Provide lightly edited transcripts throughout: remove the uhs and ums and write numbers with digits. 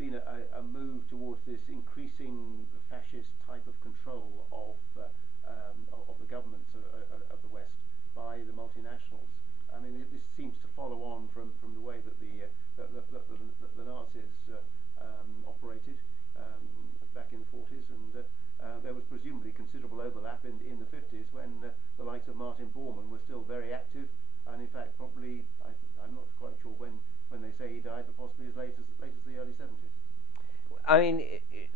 been a move towards this increasing fascist type of control of the governments of the West by the multinationals. I mean, this seems to follow on from the way that the Nazis operated back in the 40s, and there was presumably considerable overlap in the 50s when the likes of Martin Bormann were still very active, and in fact probably, I'm not quite sure when they say he died, but possibly as late as the early 70s. I mean,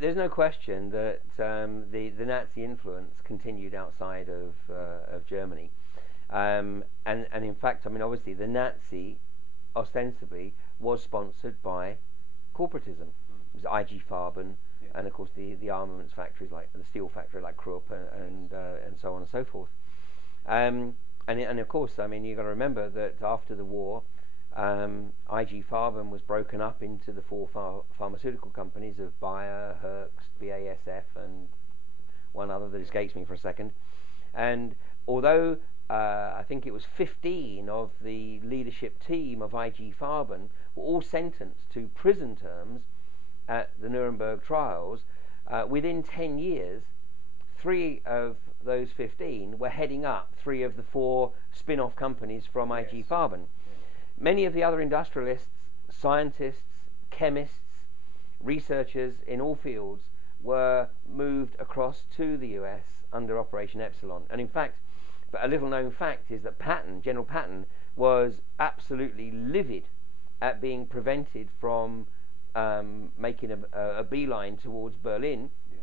there's no question that the Nazi influence continued outside of Germany, and in fact, I mean, obviously the Nazi ostensibly was sponsored by corporatism. It was IG Farben, yeah, and of course the armaments factories, like the steel factory like Krupp and so on and so forth. And of course, I mean, you've got to remember that after the war, IG Farben was broken up into the four pharmaceutical companies of Bayer, Herx, BASF, and one other that escapes me for a second. And although I think it was 15 of the leadership team of IG Farben were all sentenced to prison terms at the Nuremberg trials, within 10 years, 3 of those 15 were heading up 3 of the 4 spin-off companies from IG Farben. Many of the other industrialists, scientists, chemists, researchers in all fields were moved across to the US under Operation Epsilon. And in fact, a little known fact is that General Patton, was absolutely livid at being prevented from making a beeline towards Berlin. Yes.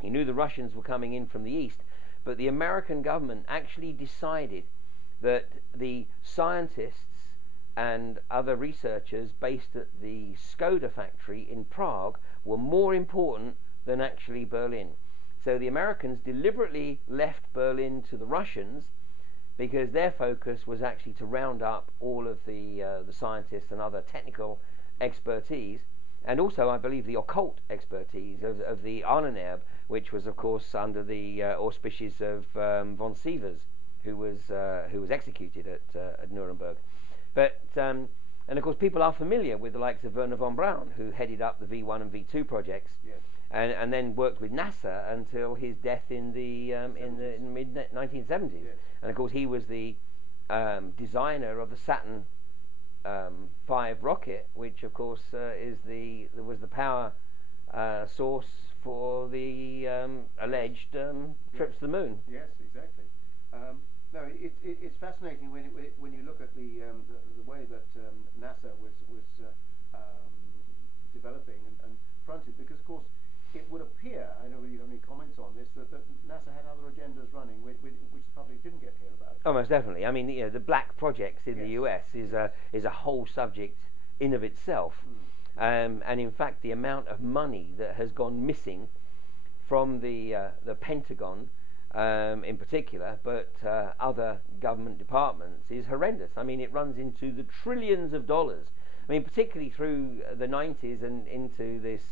He knew the Russians were coming in from the east, but the American government actually decided that the scientists and other researchers based at the Skoda factory in Prague were more important than actually Berlin. So the Americans deliberately left Berlin to the Russians because their focus was actually to round up all of the scientists and other technical expertise, and also, I believe, the occult expertise of the Ahnenerbe, which was, of course, under the auspices of von Sievers, who was executed at Nuremberg. But and of course, people are familiar with the likes of Werner von Braun, who headed up the V1 and V2 projects, yes, and then worked with NASA until his death in the mid 1970s. Yes. And of course, he was the designer of the Saturn V rocket, which of course was the power source for the alleged trips to the moon. Yes, exactly. No, it's fascinating when you look at the way that NASA was developing and fronted, because of course it would appear, I don't know whether you have any comments on this, that NASA had other agendas running which the public didn't get to hear about. Oh, most definitely. I mean, the black projects in the US is a whole subject in of itself, and in fact the amount of money that has gone missing from the Pentagon in particular, but other government departments, is horrendous. I mean, it runs into the trillions of dollars. I mean, particularly through the 90s and into this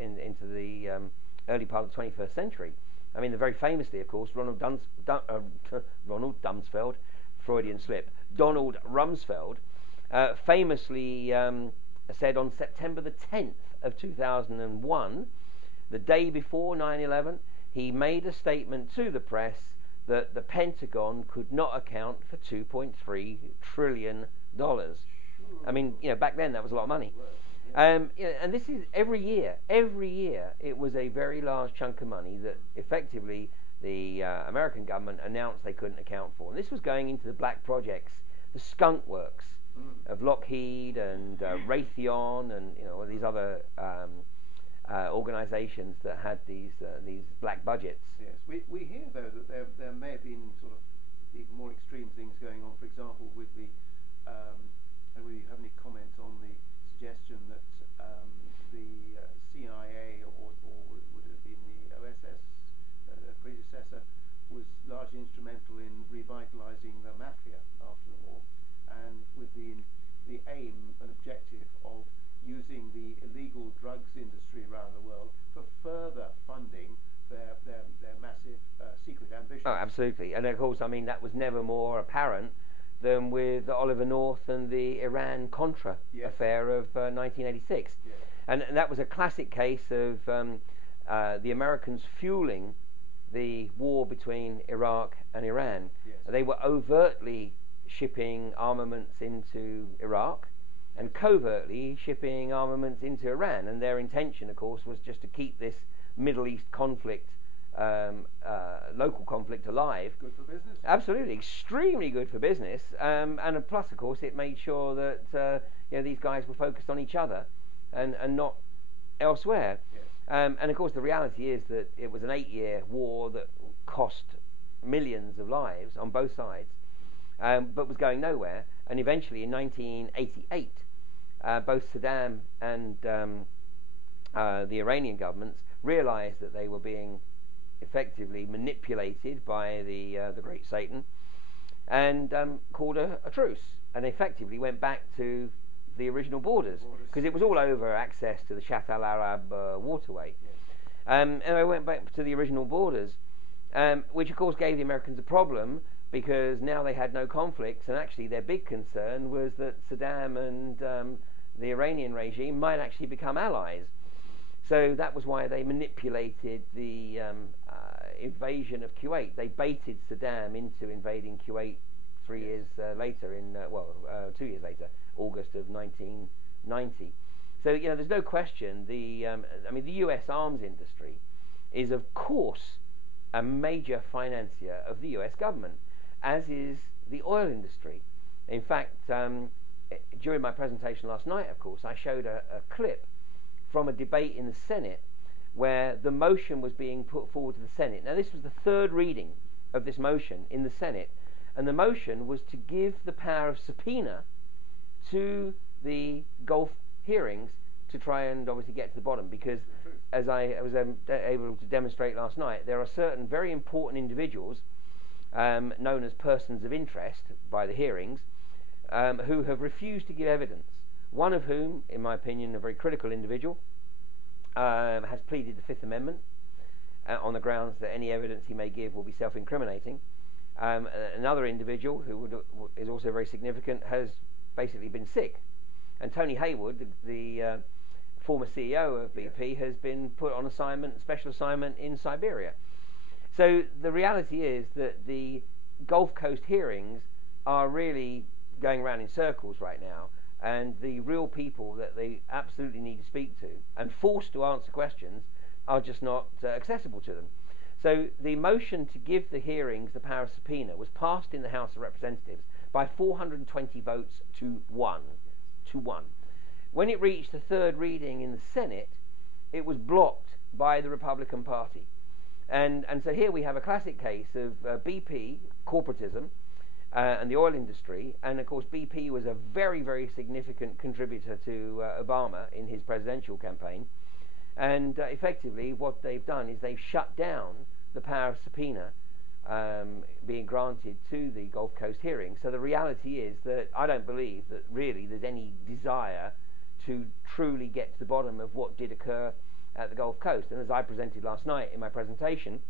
into the early part of the 21st century. I mean, very famously, of course, Ronald Rumsfeld, Freudian slip, Donald Rumsfeld, famously said on September the 10th of 2001, the day before 9/11, he made a statement to the press that the Pentagon could not account for $2.3 trillion. I mean, back then that was a lot of money. And this is every year it was a very large chunk of money that effectively the American government announced they couldn't account for. And this was going into the black projects, the skunk works of Lockheed and Raytheon and all these other organizations that had these black budgets. Yes, we hear though that there may have been sort of even more extreme things going on. For example, with the and whether you have any comments on the suggestion that the CIA or would it have been the OSS predecessor was largely instrumental in revitalizing the mafia after the war, and with the aim and objective of using the illegal drugs industry around the world for further funding their massive secret ambitions. Oh, absolutely. And of course, I mean, that was never more apparent than with Oliver North and the Iran-Contra affair of 1986. Yes. And that was a classic case of the Americans fueling the war between Iraq and Iran. Yes. They were overtly shipping armaments into Iraq and covertly shipping armaments into Iran, and their intention, of course, was just to keep this Middle East conflict, local conflict, alive. Good for business. Absolutely, extremely good for business, and plus, of course, it made sure that these guys were focused on each other and not elsewhere. Yes. And of course, the reality is that it was an 8-year war that cost millions of lives on both sides, but was going nowhere. And eventually, in 1988, both Saddam and the Iranian governments realized that they were being effectively manipulated by the great Satan, and called a truce, and effectively went back to the original borders, because it was all over access to the Shatt al-Arab waterway. Yes. And they went back to the original borders, which of course gave the Americans a problem, because now they had no conflicts, and actually their big concern was that Saddam and the Iranian regime might actually become allies. So that was why they manipulated the invasion of Kuwait. They baited Saddam into invading Kuwait 3 years later, 2 years later, August of 1990. So there's no question the US arms industry is of course a major financier of the US government, as is the oil industry. In fact, during my presentation last night, of course, I showed a clip from a debate in the Senate where the motion was being put forward to the Senate. Now, this was the third reading of this motion in the Senate, and the motion was to give the power of subpoena to the Gulf hearings to try and obviously get to the bottom, because as I was able to demonstrate last night, there are certain very important individuals known as persons of interest by the hearings who have refused to give evidence. One of whom, in my opinion, a very critical individual, has pleaded the Fifth Amendment on the grounds that any evidence he may give will be self-incriminating. Another individual who is also very significant has basically been sick. And Tony Haywood, the former CEO of BP, has been put on special assignment in Siberia. So the reality is that the Gulf Coast hearings are really going around in circles right now, and the real people that they absolutely need to speak to and forced to answer questions are just not accessible to them. So the motion to give the hearings the power of subpoena was passed in the House of Representatives by 420 votes to 1. When it reached the third reading in the Senate, it was blocked by the Republican Party. And so here we have a classic case of BP, corporatism, and the oil industry. And of course BP was a very, very significant contributor to Obama in his presidential campaign. And effectively what they've done is they've shut down the power of subpoena being granted to the Gulf Coast hearings. So the reality is that I don't believe that really there's any desire to truly get to the bottom of what did occur at the Gulf Coast. And as I presented last night in my presentation,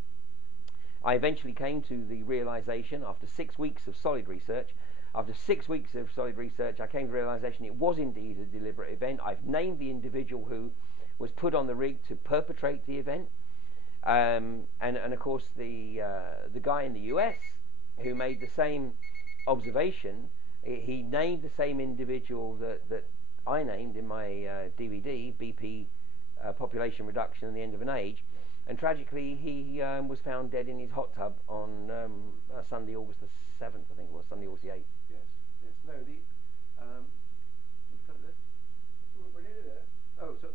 I eventually came to the realization, after 6 weeks of solid research, I came to the realization it was indeed a deliberate event. I've named the individual who was put on the rig to perpetrate the event. And of course the guy in the US who made the same observation, he named the same individual that I named in my DVD, BP Population Reduction and the End of an Age, and tragically he was found dead in his hot tub on Sunday, August the 7th, I think it was, Sunday, August the 8th. Yes. No, we're nearly there. Oh, so